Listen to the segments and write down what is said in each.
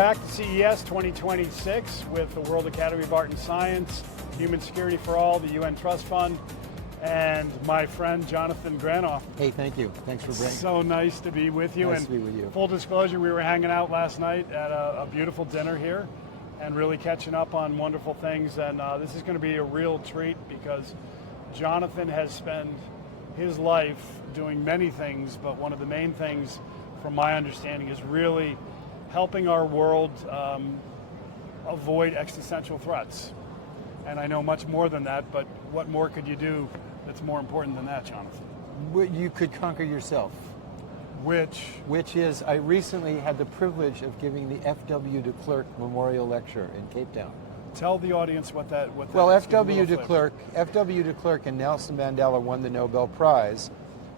back to CES 2026 with the World Academy of Art and Science, Human Security for All, the UN Trust Fund, and my friend Jonathan Granoff. Hey, thank you. Thanks for bringing. So nice to be with you. Nice to be with you. Full disclosure, we were hanging out last night at a beautiful dinner here and really catching up on wonderful things. And this is going to be a real treat because Jonathan has spent his life doing many things, but one of the main things, from my understanding, is really helping our world avoid existential threats. And I know much more than that, but what more could you do that's more important than that, Jonathan? You could conquer yourself. Which is, I recently had the privilege of giving the F.W. de Klerk Memorial Lecture in Cape Town. Tell the audience what that is. Well, F.W. de Klerk and Nelson Mandela won the Nobel Prize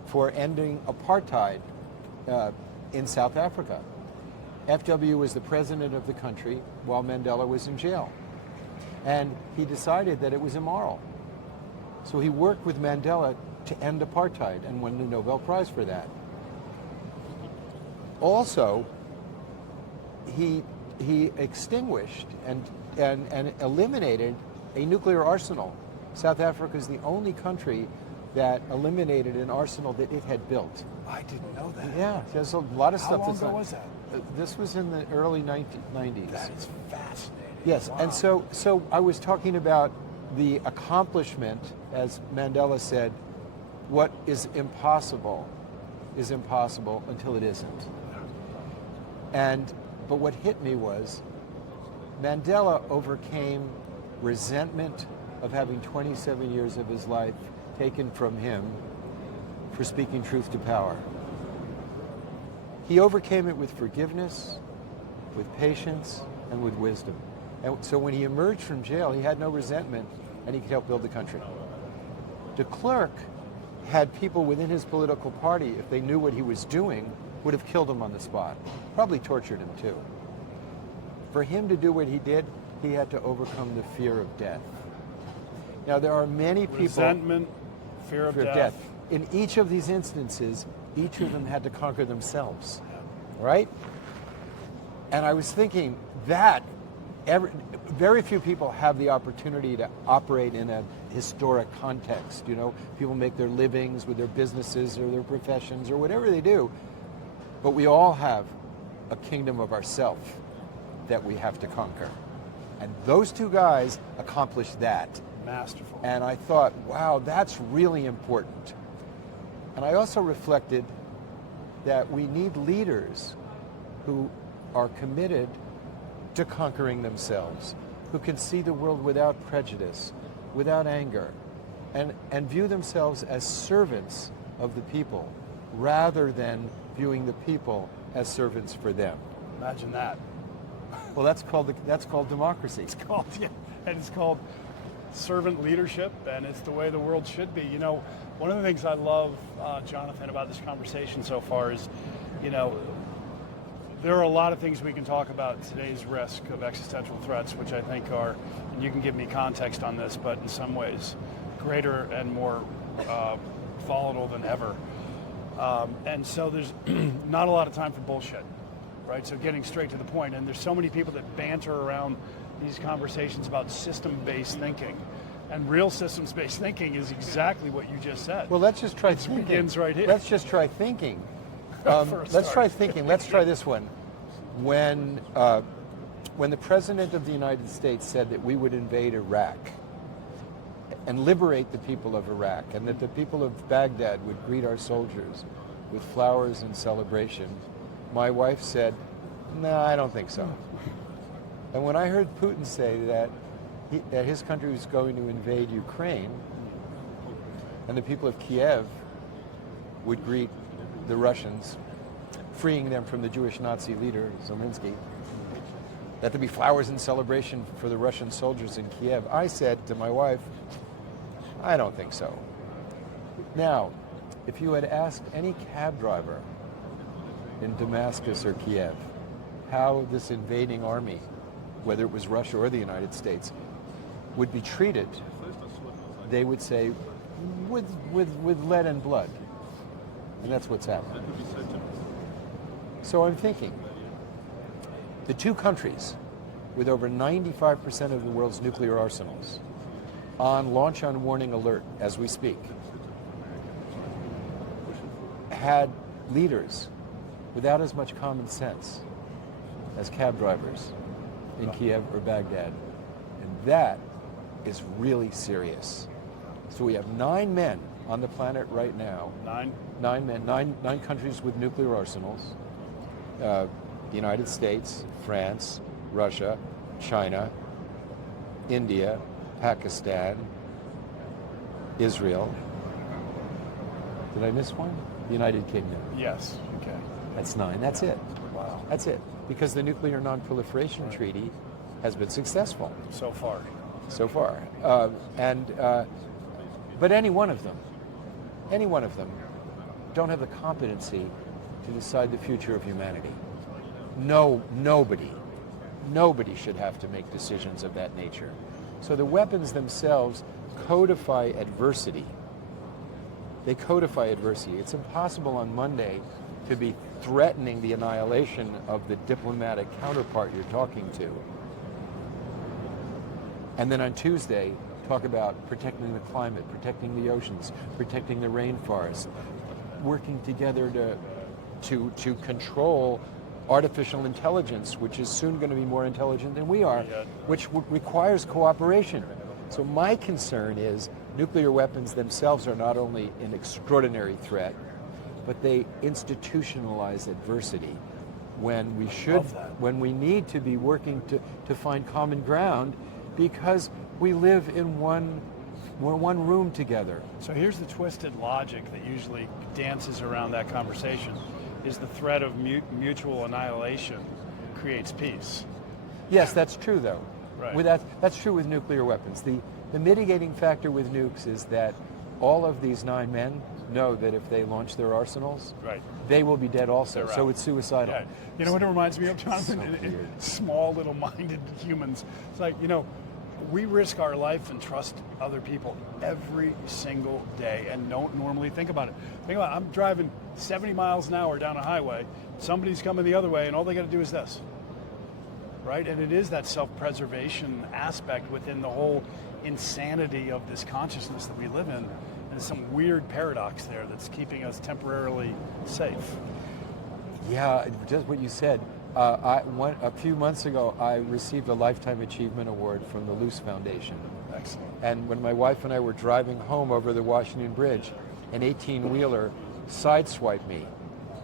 for ending apartheid in South Africa. F.W. was the president of the country while Mandela was in jail. And he decided that it was immoral. So he worked with Mandela to end apartheid and won the Nobel Prize for that. Also, he extinguished and eliminated a nuclear arsenal. South Africa is the only country that eliminated an arsenal that it had built. I didn't know that. Yeah, there's a lot of stuff. How long ago was that? This was in the early 1990s. That is fascinating. Yes, wow. And so I was talking about the accomplishment, as Mandela said, what is impossible until it isn't. But what hit me was Mandela overcame resentment of having 27 years of his life taken from him for speaking truth to power. He overcame it with forgiveness, with patience, and with wisdom. And so when he emerged from jail, he had no resentment, and he could help build the country. De Klerk had people within his political party, if they knew what he was doing, would have killed him on the spot, probably tortured him too. For him to do what he did, he had to overcome the fear of death. Now, there are many people... Resentment, fear of death. In each of these instances, each of them had to conquer themselves, right? And I was thinking that very few people have the opportunity to operate in a historic context. You know, people make their livings with their businesses or their professions or whatever they do, but we all have a kingdom of ourself that we have to conquer. And those two guys accomplished that. Masterful. And I thought, wow, that's really important. And I also reflected that we need leaders who are committed to conquering themselves, who can see the world without prejudice, without anger, and view themselves as servants of the people, rather than viewing the people as servants for them. Imagine that. Well, that's called democracy. It's called servant leadership, and it's the way the world should be. You know, one of the things I love, Jonathan, about this conversation so far is, you know, there are a lot of things we can talk about today's risk of existential threats, which I think are, and you can give me context on this, but in some ways greater and more volatile than ever. And so there's not a lot of time for bullshit, right? So getting straight to the point, and there's so many people that banter around these conversations about system-based thinking. And real systems-based thinking is exactly what you just said. Well, let's just try thinking. It begins right here. Let's just try thinking. Let's try thinking. Let's try this one. When the President of the United States said that we would invade Iraq and liberate the people of Iraq, and that the people of Baghdad would greet our soldiers with flowers and celebration, my wife said, "No, I don't think so." And when I heard Putin say that his country was going to invade Ukraine, and the people of Kiev would greet the Russians, freeing them from the Jewish Nazi leader, Zelensky, that there'd be flowers and celebration for the Russian soldiers in Kiev, I said to my wife, I don't think so. Now, if you had asked any cab driver in Damascus or Kiev how this invading army, whether it was Russia or the United States, would be treated, they would say, with lead and blood. And that's what's happening. So I'm thinking, The two countries with over 95% of the world's nuclear arsenals on launch on warning alert as we speak had leaders without as much common sense as cab drivers in Kiev or Baghdad. And that is really serious. So we have 9 men on the planet right now. 9? 9 men, nine countries with nuclear arsenals. The United States, France, Russia, China, India, Pakistan, Israel. Did I miss one? The United Kingdom. Yes. Okay. That's 9. That's it. Wow. That's it. Because the Nuclear Non-Proliferation Treaty has been successful. So far. So far. But any one of them don't have the competency to decide the future of humanity. Nobody should have to make decisions of that nature. So the weapons themselves codify adversity. They codify adversity. It's impossible on Monday to be threatening the annihilation of the diplomatic counterpart you're talking to. And then on Tuesday, talk about protecting the climate, protecting the oceans, protecting the rainforest, working together to control artificial intelligence, which is soon going to be more intelligent than we are, which requires cooperation. So my concern is nuclear weapons themselves are not only an extraordinary threat, but they institutionalize adversity when we need to be working to find common ground, because we live in one room together. So here's the twisted logic that usually dances around that conversation, is the threat of mutual annihilation creates peace. Yes, that's true though. Right. That's true with nuclear weapons. The mitigating factor with nukes is that all of these 9 men know that if they launch their arsenals, they will be dead also. So it's suicidal. Yeah. You know what it reminds me of, Jonathan? Small little minded humans. It's like, we risk our life and trust other people every single day and don't normally think about it. Think about it. I'm driving 70 miles an hour down a highway. Somebody's coming the other way, and all they got to do is this. Right? And it is that self-preservation aspect within the whole insanity of this consciousness that we live in. And there's some weird paradox there that's keeping us temporarily safe. Yeah, just what you said. A few months ago, I received a Lifetime Achievement Award from the Luce Foundation. Excellent. And when my wife and I were driving home over the Washington Bridge, an 18-wheeler sideswiped me.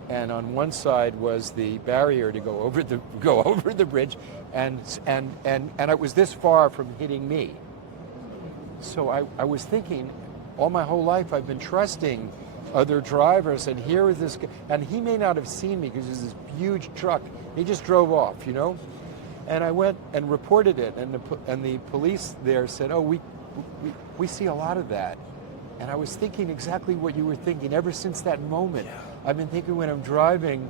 And on one side was the barrier to go over the bridge, and it was this far from hitting me. So I was thinking, all my whole life I've been trusting other drivers, and here was this guy, and he may not have seen me because there's this huge truck. He just drove off, And I went and reported it, and the police there said, "Oh, we see a lot of that." And I was thinking exactly what you were thinking ever since that moment. Yeah. I've been thinking when I'm driving,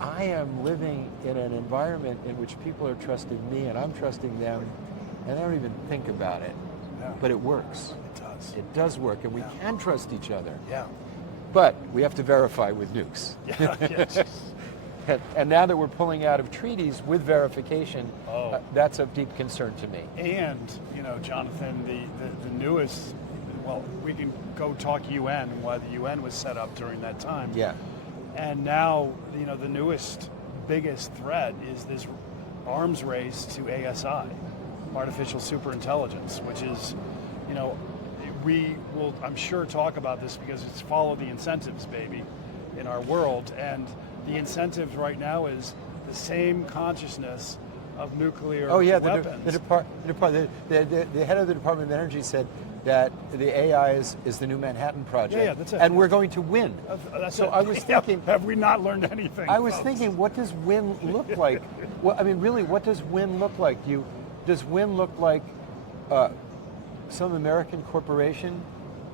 I am living in an environment in which people are trusting me and I'm trusting them, and I don't even think about it. Yeah. But it works. It does. It does work, and we can trust each other. Yeah. But we have to verify with nukes. Yeah. Yes. And now that we're pulling out of treaties with verification, that's of deep concern to me. And, Jonathan, the newest, well, we can go talk UN and why the UN was set up during that time. Yeah. And now, the newest, biggest threat is this arms race to ASI, artificial superintelligence, which is, we will, I'm sure, talk about this because it's follow the incentives, baby, in our world. And the incentive right now is the same consciousness of nuclear weapons. The head of the Department of Energy said that the AI is the new Manhattan Project. Yeah, that's it. And we're going to win. That's so it. I was thinking, have we not learned anything? I was thinking, what does win look like? Well, I mean, really, what does win look like? Does win look like some American corporation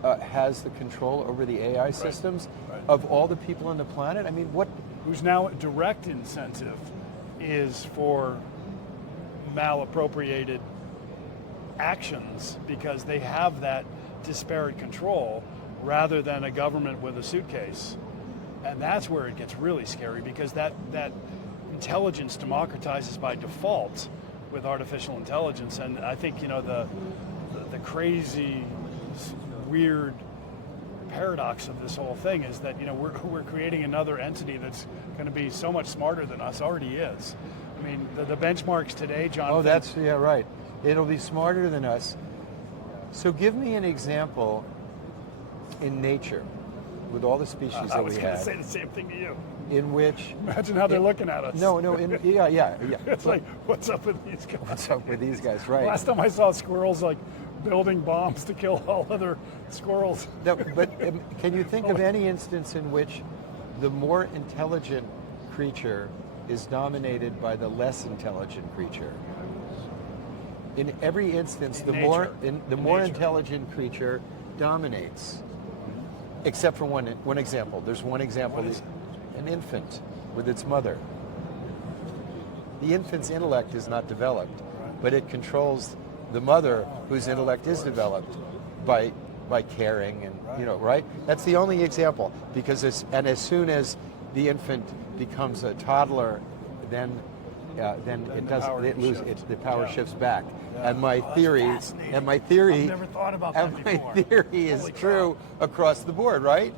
has the control over the AI systems of all the people on the planet? I mean, what? Whose now direct incentive is for malappropriated actions because they have that disparate control rather than a government with a suitcase. And that's where it gets really scary because that intelligence democratizes by default with artificial intelligence. And I think, the crazy, weird paradox of this whole thing is that, we're creating another entity that's going to be so much smarter than us, already is. I mean, the benchmarks today, Jonathan. Oh, right. It'll be smarter than us. So give me an example in nature, with all the species that we have. I was going to say the same thing to you. In which... Imagine how they're looking at us. Yeah. It's like, what's up with these guys? What's up with these guys, right. Last time I saw squirrels building bombs to kill all other squirrels. No, but can you think of any instance in which the more intelligent creature is dominated by the less intelligent creature? In every instance, the more intelligent creature dominates. Except for one example. There's one example, an infant with its mother. The infant's intellect is not developed, but it controls the mother whose intellect is developed by caring and right? That's the only example, because as soon as the infant becomes a toddler, then the power shifts back. Yeah. And my theory I've never thought about that before. My theory is true across the board, right?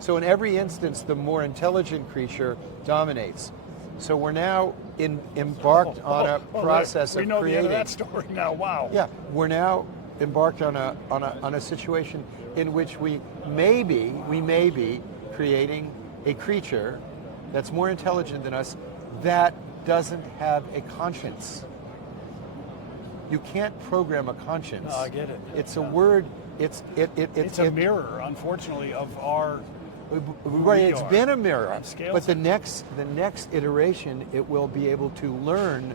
So in every instance, the more intelligent creature dominates. So we're now embarked on a process of creating. We know the end of that story now. Wow. Yeah, we're now embarked on a situation in which we may be creating a creature that's more intelligent than us that doesn't have a conscience. You can't program a conscience. No, I get it. It's a word. It's a mirror, unfortunately, of our. Right, it's been a mirror, but the next iteration, it will be able to learn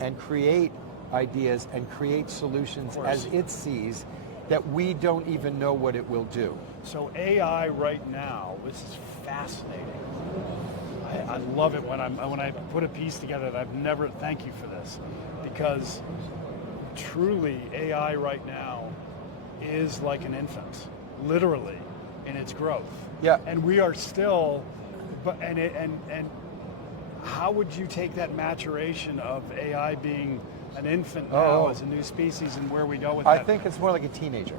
and create ideas and create solutions as it sees that we don't even know what it will do. So AI right now, this is fascinating. I love it when I put a piece together that I've never. Thank you for this, because truly AI right now is like an infant, literally, in its growth. Yeah. And we are still, and how would you take that maturation of AI being an infant now as a new species, and where we go with that? I think it's more like a teenager,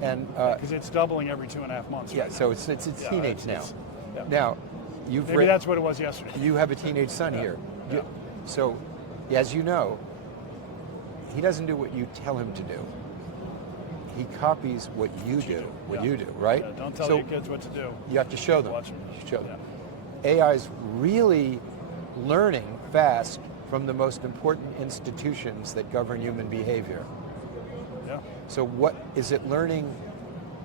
and because it's doubling every 2.5 months. Yeah, right so it's teenage now. Yeah. Now, maybe that's what it was yesterday. You have a teenage son here. Yeah. So, as you know, he doesn't do what you tell him to do. He copies what you do, right? Yeah, don't tell your kids what to do. You have to show them. Watch them. Show them. AI's really learning fast from the most important institutions that govern human behavior. Yeah. So what is it learning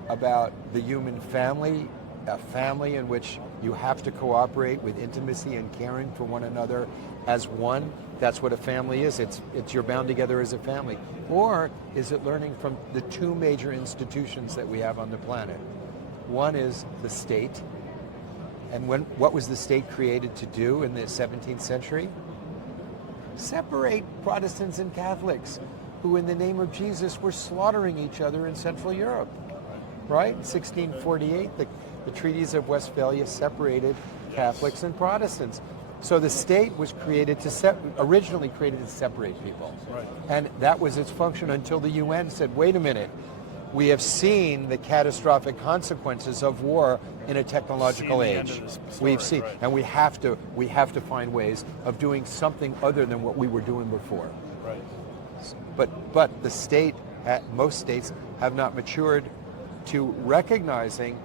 about the human family, a family in which you have to cooperate with intimacy and caring for one another as one? That's what a family is. It's you're bound together as a family. Or is it learning from the two major institutions that we have on the planet? One is the state. And what was the state created to do in the 17th century? Separate Protestants and Catholics, who in the name of Jesus were slaughtering each other in Central Europe. Right? In 1648, the treaties of Westphalia separated Catholics and Protestants. So the state was originally created to separate people. Right. And that was its function until the UN said, wait a minute, we have seen the catastrophic consequences of war in a technological age. We've seen, right. And we have to find ways of doing something other than what we were doing before. Right. But most states have not matured to recognizing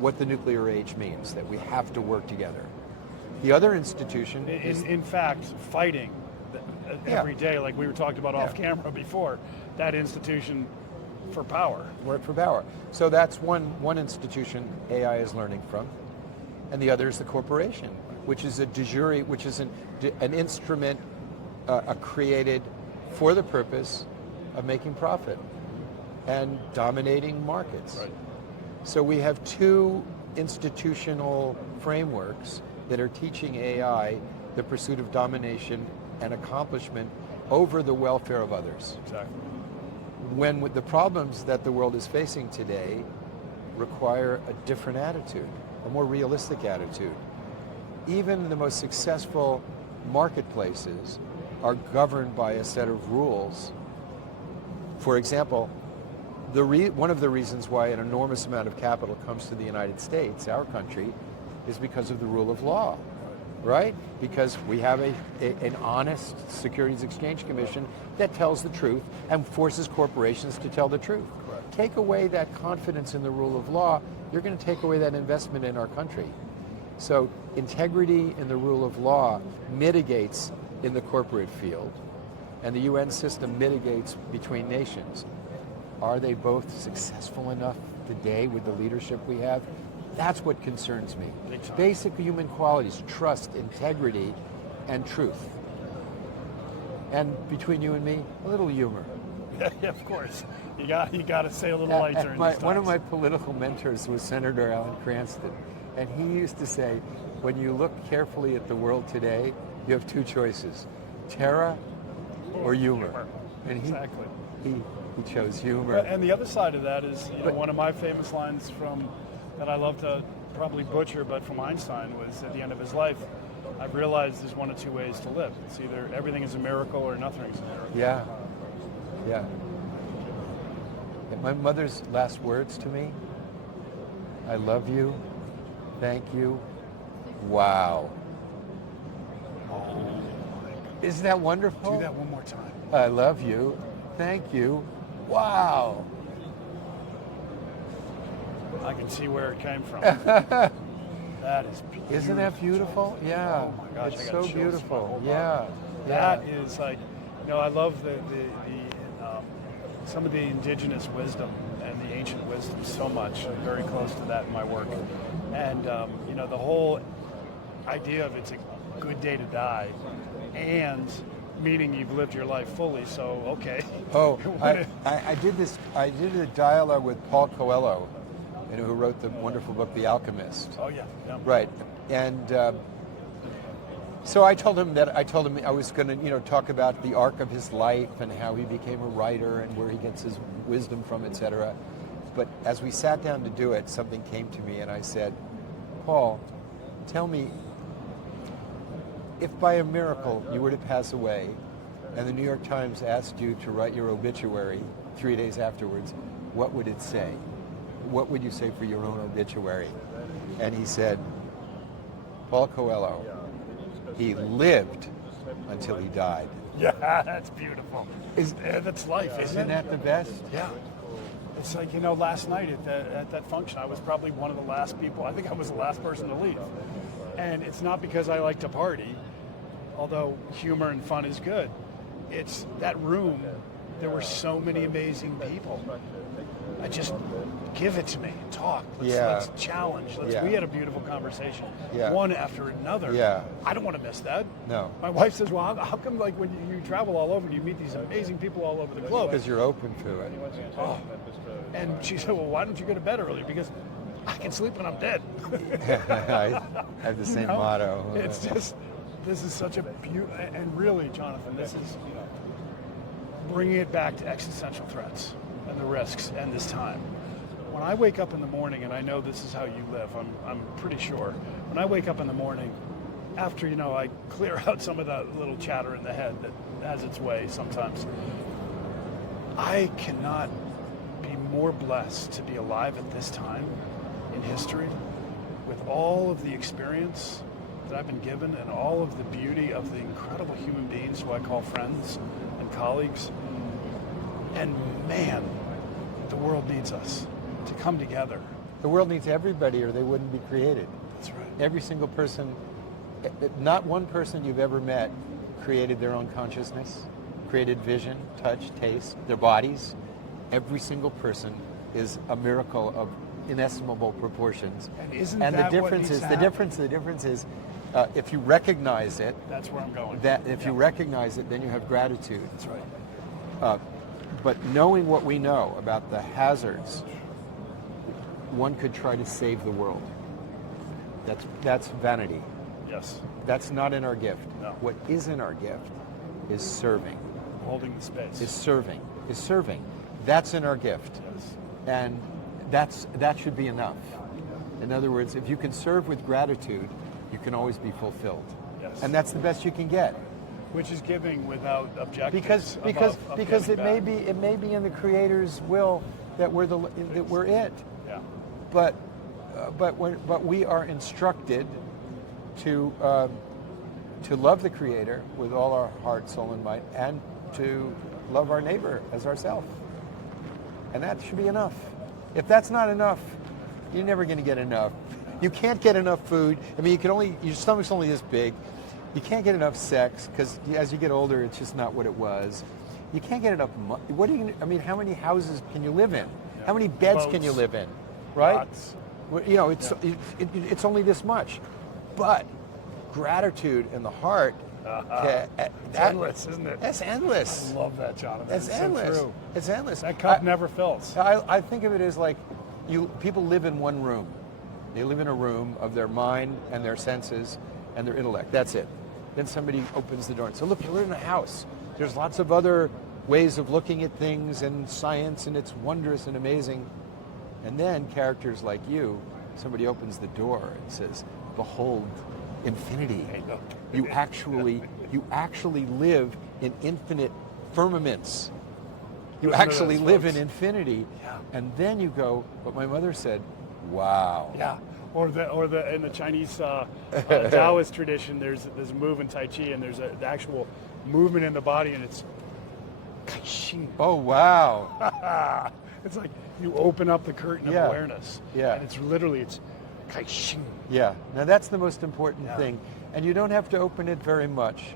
what the nuclear age means, that we have to work together. The other institution is... In fact, fighting every day, like we were talking about off camera before, that institution for power. Work for power. So that's one institution AI is learning from. And the other is the corporation, which is a de jure, which is an instrument created for the purpose of making profit and dominating markets. Right. So we have two institutional frameworks that are teaching AI the pursuit of domination and accomplishment over the welfare of others. Exactly. When the problems that the world is facing today require a different attitude, a more realistic attitude. even the most successful marketplaces are governed by a set of rules. For example, one of the reasons why an enormous amount of capital comes to the United States, our country, is because of the rule of law, right? Because we have an honest Securities Exchange Commission that tells the truth and forces corporations to tell the truth. Correct. Take away that confidence in the rule of law, you're going to take away that investment in our country. So integrity in the rule of law mitigates in the corporate field, and the UN system mitigates between nations. Are they both successful enough today with the leadership we have? That's what concerns me. Basic human qualities, trust, integrity, and truth. And between you and me, a little humor. Yeah, of course. You got to say a little light during these times. One of my political mentors was Senator Alan Cranston, and he used to say, when you look carefully at the world today, you have two choices, terror or humor. And Exactly. He chose humor. And the other side of that is, one of my famous lines that I love to probably butcher, but from Einstein, was at the end of his life, I've realized there's one of two ways to live. It's either everything is a miracle or nothing is a miracle. Yeah. My mother's last words to me, I love you, thank you, wow. Isn't that wonderful? Do that one more time. I love you, thank you, wow. I can see where it came from. That is beautiful. Isn't that beautiful? Yeah. Oh my gosh, it's I got so chills in my beautiful. whole body. Yeah. That is like, I love some of the indigenous wisdom and the ancient wisdom so much. I'm very close to that in my work. And, the whole idea of it's a good day to die and meaning you've lived your life fully, so okay. Oh, I did a dialogue with Paul Coelho, who wrote the wonderful book, The Alchemist. Oh yeah. Right. And so I told him I was going to, talk about the arc of his life and how he became a writer and where he gets his wisdom from, etc. But as we sat down to do it, something came to me and I said, Paul, tell me, if by a miracle you were to pass away and the New York Times asked you to write your obituary 3 days afterwards, what would it say? What would you say for your own obituary? And he said, Paul Coelho, he lived until he died. Yeah, that's beautiful. That's life, Isn't that the best? Yeah. It's like, last night at that function, I was probably one of the last people. I think I was the last person to leave. And it's not because I like to party, although humor and fun is good. It's that room, there were so many amazing people. I just give it to me, talk, let's challenge. We had a beautiful conversation, one after another. Yeah. I don't want to miss that. No. My wife says, well, how come like when you travel all over, you meet these amazing people all over the globe? Because you're open to it. Oh. And she said, well, why don't you go to bed early? Because I can sleep when I'm dead. I have the same motto. It's just, this is such a beautiful, and really, Jonathan, this is bringing it back to existential threats and the risks and this time. When I wake up in the morning, and I know this is how you live, I'm pretty sure. When I wake up in the morning, after, I clear out some of that little chatter in the head that has its way sometimes, I cannot be more blessed to be alive at this time in history with all of the experience that I've been given and all of the beauty of the incredible human beings who I call friends and colleagues. And man, the world needs us to come together. The world needs everybody or they wouldn't be created. That's right. Every single person, not one person you've ever met created their own consciousness, created vision, touch, taste, their bodies. Every single person is a miracle of inestimable proportions. And isn't and that the difference what is needs to the difference is if you recognize it. That's where I'm going. If you recognize it, then you have gratitude. That's right. But knowing what we know about the hazards, one could try to save the world. That's vanity. Yes. That's not in our gift. No. What is in our gift is serving. Holding the space. Is serving. That's in our gift. Yes. And that should be enough. In other words, if you can serve with gratitude, you can always be fulfilled. Yes. And that's the best you can get. Which is giving without objectives. Because it may be in the Creator's will that we're it. Yeah. But we are instructed to love the Creator with all our heart, soul, and might, and to love our neighbor as ourselves. And that should be enough. If that's not enough, you're never going to get enough. You can't get enough food. I mean, your stomach's only this big. You can't get enough sex because as you get older, it's just not what it was. You can't get enough money. How many houses can you live in? Yeah. How many beds can you live in? Right? Lots. It's only this much. But gratitude in the heart, it's endless, isn't it? That's endless. I love that, Jonathan. That's endless. So It's endless. that cup never fills. I think of it as like people live in one room. They live in a room of their mind and their senses and their intellect. That's it. Then somebody opens the door and says, look, you're in a house. There's lots of other ways of looking at things and science, and it's wondrous and amazing. And then characters like you, somebody opens the door and says, behold, infinity. You actually live in infinite firmaments. You actually live in infinity. Yeah. And then you go, but my mother said, wow. Yeah. Or in the Chinese Taoist tradition, there's a move in Tai Chi, and there's the actual movement in the body, and it's kai-shing. Oh, wow. It's like you open up the curtain of awareness. Yeah. And it's kai-shing. Yeah. Now that's the most important Yeah. thing. And you don't have to open it very much.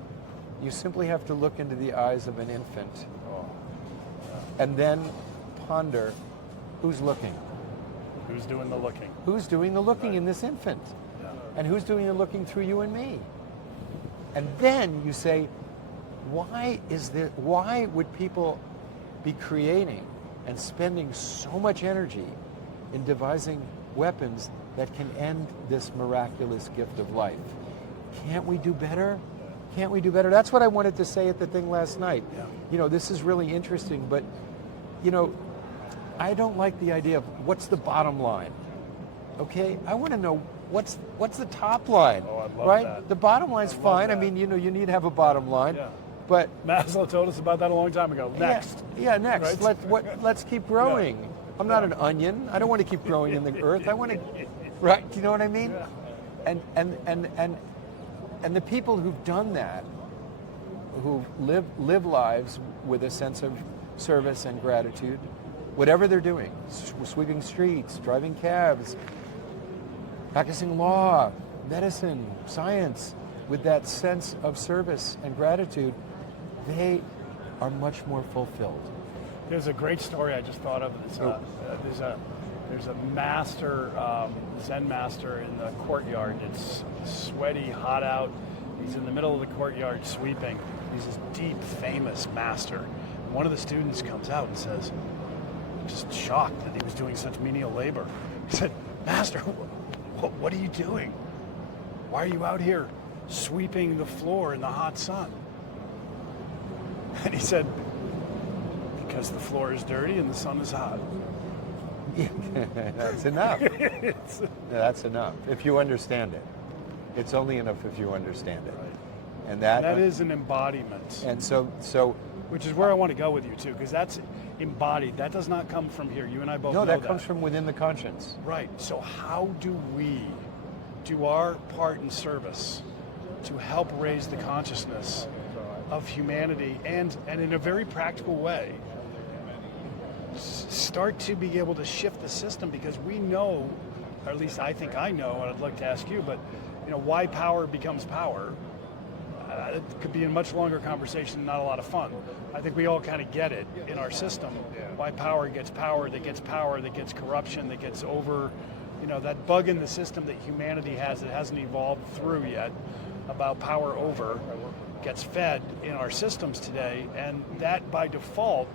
You simply have to look into the eyes of an infant and then ponder, who's looking? Who's doing the looking? Who's doing the looking in this infant? Yeah. And who's doing the looking through you and me? And then you say, why would people be creating and spending so much energy in devising weapons that can end this miraculous gift of life? Can't we do better? Can't we do better? That's what I wanted to say at the thing last night. Yeah. This is really interesting, but I don't like the idea of what's the bottom line. Okay, I want to know what's the top line. Oh, I love right? that. The bottom line's fine. that. I mean, you need to have a bottom line. Yeah. But Maslow told us about that a long time ago. Next. Yeah, next. Right? Let's keep growing. Yeah. I'm not an onion. I don't want to keep growing in the earth. I want to, right? Do you know what I mean? Yeah. And the people who've done that, who live lives with a sense of service and gratitude, whatever they're doing, sweeping streets, driving cabs, practicing law, medicine, science, with that sense of service and gratitude, they are much more fulfilled. There's a great story I just thought of. There's a master, Zen master in the courtyard. It's sweaty, hot out. He's in the middle of the courtyard sweeping. He's this deep, famous master. One of the students comes out and says, just shocked that he was doing such menial labor. He said, Master, what are you doing? Why are you out here sweeping the floor in the hot sun? And he said, because the floor is dirty and the sun is hot. That's enough. That's enough, if you understand it. It's only enough if you understand it. Right. And that is an embodiment. And so which is where I want to go with you too, because that's embodied. That does not come from here. You and I both know that comes from within the conscience. Right. So how do we do our part in service to help raise the consciousness of humanity and in a very practical way start to be able to shift the system? Because we know, or at least I think I know, and I'd like to ask you, but why power becomes power. It could be a much longer conversation, not a lot of fun. I think we all kind of get it in our system. Why power gets power, that gets corruption, that gets over, that bug in the system that humanity has that hasn't evolved through yet about power over gets fed in our systems today, and that by default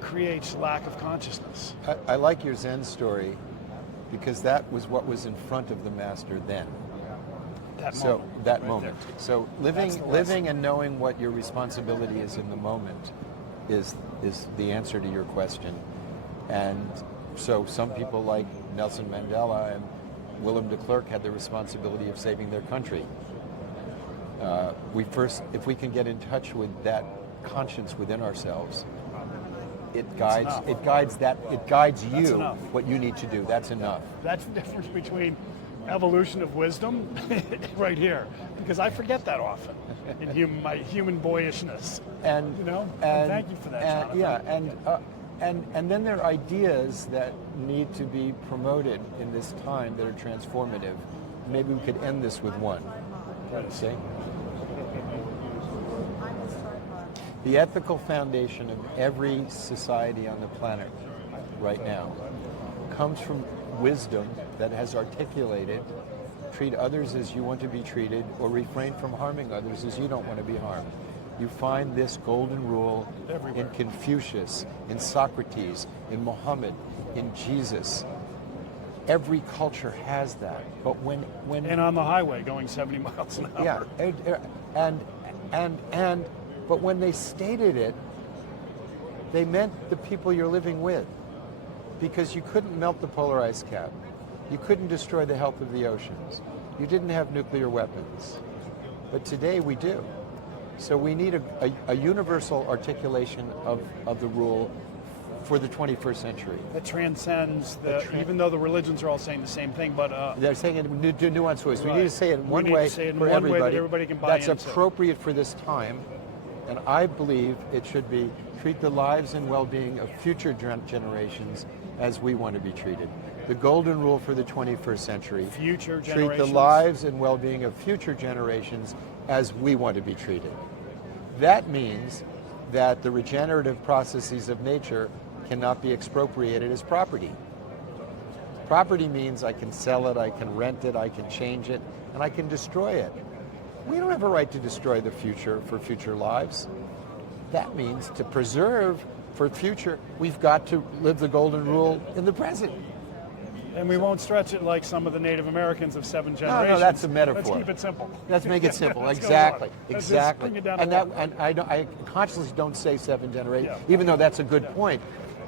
creates lack of consciousness. I like your Zen story because that was what was in front of the master then. That moment. So living and knowing what your responsibility is in the moment is the answer to your question. And so some people like Nelson Mandela and Willem de Klerk had the responsibility of saving their country. If we can get in touch with that conscience within ourselves, it guides you what you need to do. That's enough. That's the difference between evolution of wisdom right here, because I forget that often in my human boyishness. And thank you for that, Jonathan. And then there are ideas that need to be promoted in this time that are transformative. Maybe we could end this with one. See? The ethical foundation of every society on the planet right now comes from wisdom that has articulated, treat others as you want to be treated, or refrain from harming others as you don't want to be harmed. You find this golden rule everywhere. In Confucius, in Socrates, in Muhammad, in Jesus. Every culture has that. But when and on the highway going 70 miles an hour. Yeah, but when they stated it, they meant the people you're living with, because you couldn't melt the polar ice cap, you couldn't destroy the health of the oceans, you didn't have nuclear weapons, but today we do. So we need a universal articulation of the rule for the 21st century. That transcends even though the religions are all saying the same thing, but they're saying it in nuanced ways. Right. We need to say it in one way for everybody. That everybody can buy that's into. Appropriate for this time, and I believe it should be treat the lives and well-being of future generations as we want to be treated. The golden rule for the 21st century. Future generations. Treat the lives and well-being of future generations as we want to be treated. That means that the regenerative processes of nature cannot be expropriated as property. Property means I can sell it, I can rent it, I can change it, and I can destroy it. We don't have a right to destroy the future for future lives. That means to preserve for future, we've got to live the golden rule in the present. And we won't stretch it like some of the Native Americans of 7 generations. No, that's a metaphor. Let's keep it simple. Let's make it simple. Exactly. I consciously don't say 7 generations, even though that's a good point,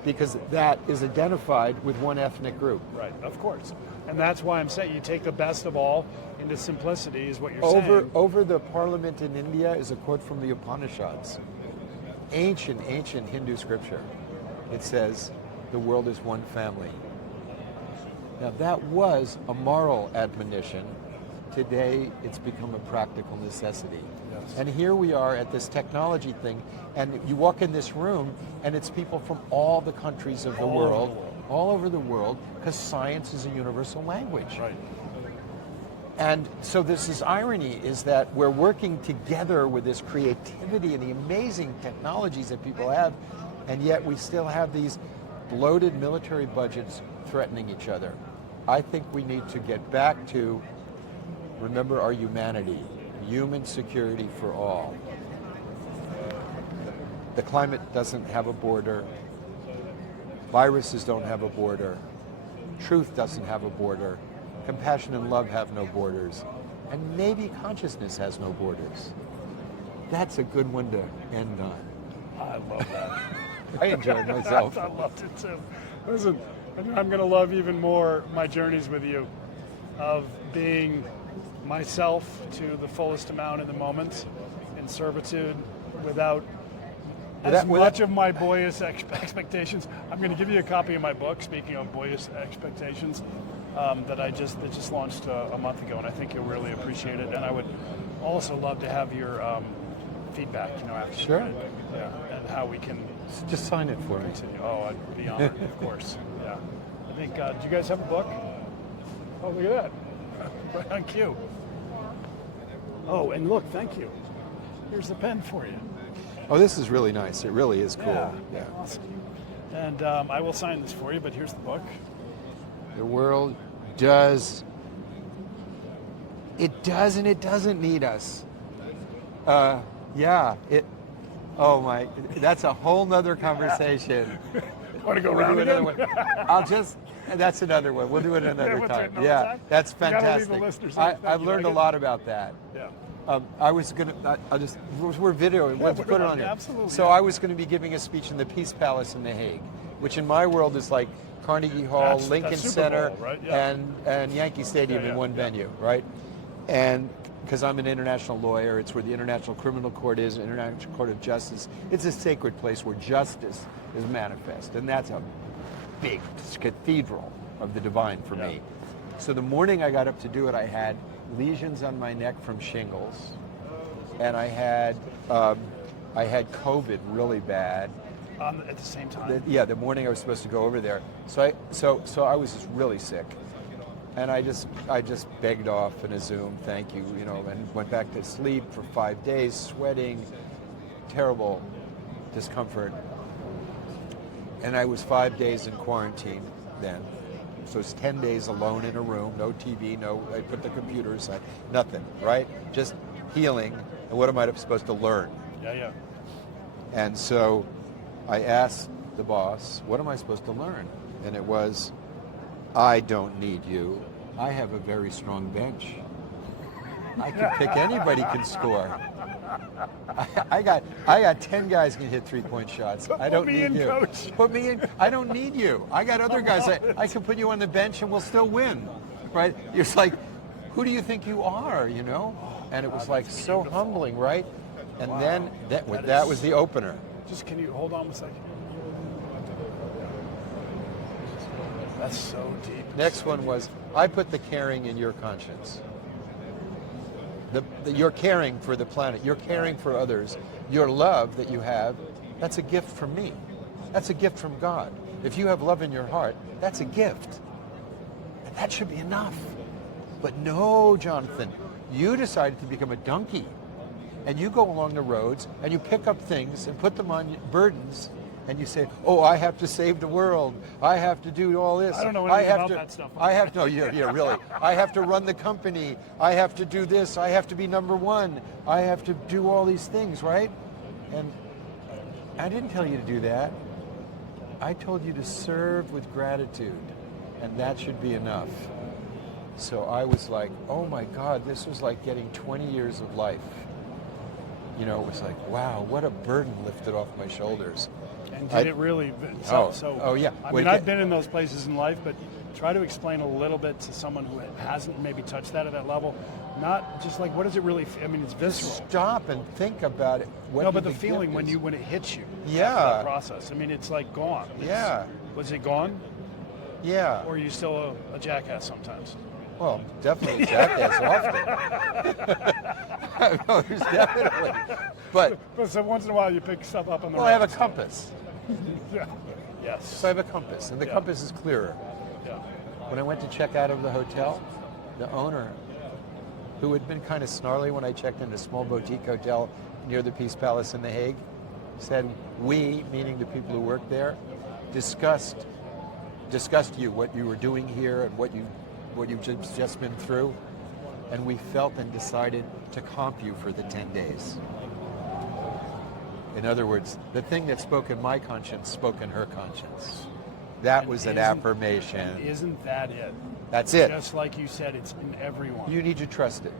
because that is identified with one ethnic group. Right, of course. And that's why I'm saying you take the best of all into simplicity is what you're saying. Over the parliament in India is a quote from the Upanishads. Ancient Hindu scripture. It says, the world is one family. Now that was a moral admonition. Today it's become a practical necessity. Yes. And here we are at this technology thing, and you walk in this room and it's people from all the countries of the world, all over the world, because science is a universal language. Right. And so this irony is that we're working together with this creativity and the amazing technologies that people have, and yet we still have these bloated military budgets threatening each other. I think we need to get back to, remember our humanity, human security for all. The climate doesn't have a border. Viruses don't have a border. Truth doesn't have a border. Compassion and love have no borders. And maybe consciousness has no borders. That's a good one to end on. I love that. I enjoyed myself. I loved it too. Listen, I'm going to love even more my journeys with you, of being myself to the fullest amount in the moment, in servitude, without much of my boyish expectations. I'm going to give you a copy of my book, speaking of boyish expectations, that just launched a month ago, and I think you'll really appreciate it. And I would also love to have your feedback, after. Sure. Yeah, and how we can just sign it for me. Continue. Oh, I'd be honored, of course. Yeah. I think, do you guys have a book? Oh, look at that. Right on cue. Oh, and look, thank you. Here's the pen for you. Oh, this is really nice. It really is cool. Yeah. Awesome. And I will sign this for you, but here's the book. The world does. It does and it doesn't need us. Oh my, that's a whole nother conversation. Want to go around another one? That's another one. We'll do it another time. Yeah, that's fantastic. I've learned a lot about that. Yeah. We're videoing, let's put it on here. Absolutely. So I was going to be giving a speech in the Peace Palace in The Hague, which in my world is like Carnegie Hall, That's Lincoln Super Center, Bowl, right? Yeah. and Yankee Stadium in one venue, right? And because I'm an international lawyer, it's where the International Criminal Court is, International Court of Justice. It's a sacred place where justice is manifest, and that's a big cathedral of the divine for me. So the morning I got up to do it, I had lesions on my neck from shingles, and I had COVID really bad. At the same time? The morning I was supposed to go over there. So I was just really sick. And I just begged off in a Zoom, thank you, and went back to sleep for 5 days, sweating, terrible discomfort. And I was 5 days in quarantine then. So it's 10 days alone in a room, no TV, I put the computer aside, nothing, right? Just healing, and what am I supposed to learn? Yeah. And so I asked the boss, what am I supposed to learn? And it was, I don't need you. I have a very strong bench. I can pick, anybody can score. I got 10 guys who can hit 3-point shots. I don't need you. Coach. Put me in. I don't need you. I got other guys. I can put you on the bench and we'll still win. Right? It's like, who do you think you are, And it was like so humbling, right? And then that was the opener. Just can you hold on a second? That's so deep. Next one was, I put the caring in your conscience. You're caring for the planet. You're caring for others. Your love that you have, that's a gift from me. That's a gift from God. If you have love in your heart, that's a gift. And that should be enough. But no, Jonathan, you decided to become a donkey. And you go along the roads and you pick up things and put them on burdens, and you say, oh, I have to save the world. I have to do all this. I don't know anything about that stuff. Really. I have to run the company. I have to do this. I have to be number one. I have to do all these things, right? And I didn't tell you to do that. I told you to serve with gratitude, and that should be enough. So I was like, oh my God, this was like getting 20 years of life. It was like, wow, what a burden lifted off my shoulders. And did it really? Yeah. I mean, I've been in those places in life, but try to explain a little bit to someone who hasn't maybe touched that at that level. Not just like, what does it really? I mean, it's visceral. Stop and think about it. But the feeling when it hits you. Yeah. After that process. I mean, it's like gone. Was it gone? Yeah. Or are you still a jackass sometimes? Well, definitely a jackass often. No, there's definitely. But so once in a while you pick stuff up on the I have a compass. Yeah. Yes. So I have a compass, and the compass is clearer. Yeah. When I went to check out of the hotel, the owner, who had been kind of snarly when I checked into a small boutique hotel near the Peace Palace in The Hague, said, we, meaning the people who work there, discussed you, what you were doing here and what you've just been through, and we felt and decided to comp you for the 10 days. In other words, the thing that spoke in my conscience spoke in her conscience. That was an affirmation. Isn't that it? That's it. Just like you said, it's in everyone. You need to trust it.